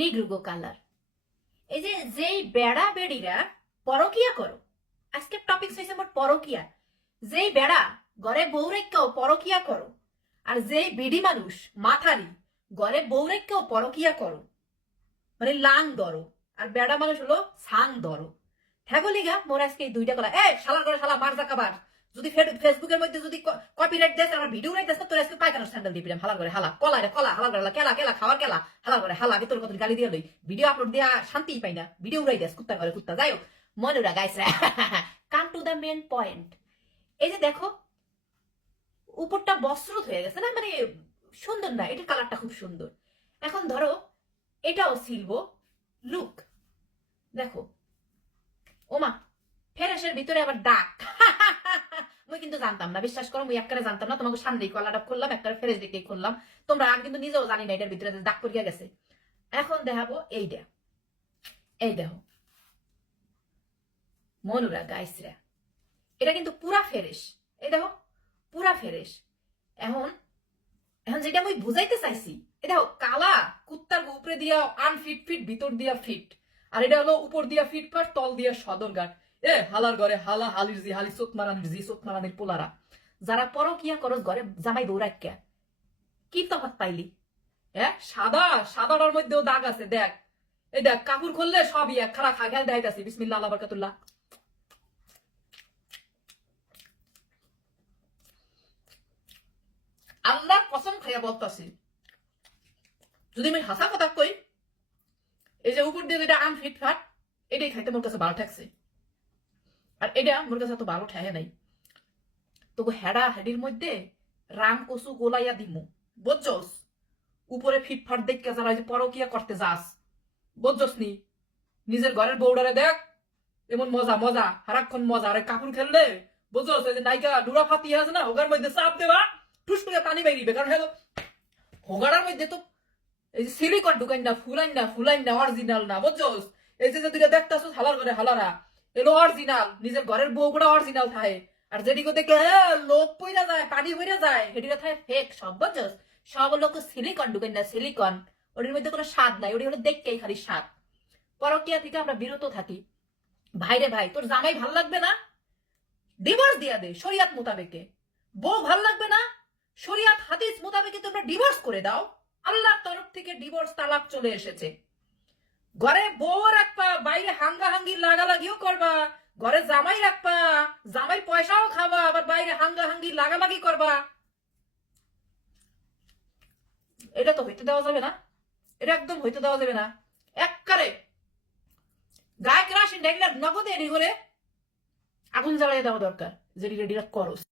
নিগ্রুগো colour. এই যে যেই বেড়া বেড়িরা পরকিয়া করো, আজকের টপিক হয়েছে মোট পরকিয়া। যেই বেড়া ঘরে বউ রেখেও পরকিয়া করো, আর যেই বিডি মানুষ মাথারি ঘরে বউ রেখেও পরকিয়া করো, মানে লাং ধরো, আর বেড়া মানুষ হলো সাং ধরো। ঠেগলিগা মোর আজকে এই দুইটা কলা, শালার করে শালা মার জাকাবার, যদি ফেসবুকের মধ্যে যদি কপিরাইট দেশ আমার ভিডিও রাইট দেশ তোর আজকে পায়খানা স্যান্ডেল দিবি হালার করে হালা কলা রে কলা হালার করে কেলা কেলা খাওয়ার কেলা হালার করে হালা আগে তোর কত গালি দিয়ে লই ভিডিও আপলোড দেয়া শান্তিই পাই না, ভিডিও উড়াই দেশ কুত্তা করে কুত্তা। যাই হোক মনুরা গাইছে, come to the main point. এই যে দেখো উপরটা বস্ত্রত হয়ে গেছে না, মানে সুন্দর না, এটার কালারটা খুব সুন্দর। এখন ধরো এটাও সিলবো, লুক দেখো ওমা ফেরেশের ভিতরে আবার ডাক। মুই কিন্তু জানতাম না, বিশ্বাস করো মুই একবারে জানতাম না, তোমাকে সামনেই কলাটা খুললাম, একটা ফেরেশ দেখে খুললাম, তোমরা আমি কিন্তু নিজেও জানি না এটার ভিতরে ডাক পড়িয়া গেছে। এখন দেখাবো এইটা, এই দেখো মনুরা গাইসরা, এটা কিন্তু পুরা ফেরেশ, এই দেখো পুরা ফেরেশ। এখন এখন যেটা আমি বুঝাইতে চাইছি, এটা কালা কুত্তার উপরে দিয়া আনফিট ফিট, ভিতর দিয়া ফিট, আর এটা হলো উপর দিয়া ফিট ফাট, তল দিয়া সদরঘাট। হালার ঘরে হালা হালির জি হালি চোখ মারানির জি চোখ মারানির পোলারা, যারা পরকিয়া করস ঘরে জামাই দৌড়াক্যা, কি তফাৎ পাইলি? সাদা সাদাটার মধ্যেও দাগ আছে, দেখ এই দেখ কাপড় খুললে সবই এক খারা খা খেয়াল দেখাইতাছি। বিসমিল্লাহ আল্লাহ বারাকাতুল্লাহ। আল্লাহ কসম খাইয়া বলতাছি, যদি আমি হাসা কথা কই, এই যে উপর দিয়ে যেটা আনফিট ফাট, এটাই খাইতে মোর কাছে ভালো ঠেকছে, আর এটা মোর কাছে তো ভালো ঠেহে নাই। তবু হেডা হেডির মধ্যে রাম কচু গোলাইয়া দিমু, বুঝছস? উপরে ফিটফাট দেখে যারা যে পরকিয়া করতে যাস, বুঝছস নি? নিজের ঘরের বউডারে দেখ, এমন মজা মজা সারাক্ষণ মজা, আর কাপড় খেললে বুঝছস এই যে নাইকা ডুরা ফাতি আছে না, হোগার মধ্যে চাপ দেবা টুস করে পানি বেরিবে, কারণ হ্যাঁ হোগাড়ার মধ্যে তো এই যে সিলিকন ঢুকাই না, ফুলাইন না অরিজিনাল না, বুঝছস? এই যে দুইটা দেখতেছ হালার ঘরে হালারা, এলো অরিজিনাল, নিজের ঘরের বউগুলা অরিজিনাল থাকে, আর যেদিকে দেখে লোক পইরা যায় পানি পইরা যায় সেদিকে থাকে ফেক সব, বুঝছস? সব লোক সিলিকন ঢুকাই না, সিলিকন, ওটির মধ্যে কোনো স্বাদ নাই, ওটি হলো দেখতেই খালি স্বাদ। পরকিয়া থেকে আমরা বিরত থাকি। ভাইরে ভাই, তোর জামাই ভাল লাগবে না, ডিভোর্স দিয়া দে শরিয়াত মোতাবেকে। বউ ভাল লাগবে না, শরিয়াত হাদিস মোতাবেকে তোমরা ডিভোর্স করে দাও। আল্লাহর তরফ থেকে ডিভোর্স তালাক চলে এসেছে। ঘরে বউ রাখবা, বাইরে হাঙ্গা হাঙ্গি লাগালাগিও করবা, ঘরে জামাই রাখবা, জামাই পয়সাও খাবা, আবার বাইরে হাঙ্গা হাঙ্গি লাগালাগি করবা, এটা তো হইতে দেওয়া যাবে না, এটা একদম হইতে দেওয়া যাবে না। একবারে গায়ে কেরাসিন ঢেকলে নগদে এডি করে আগুন জ্বালিয়ে দেওয়া দরকার, যেটি রেডিরা করো।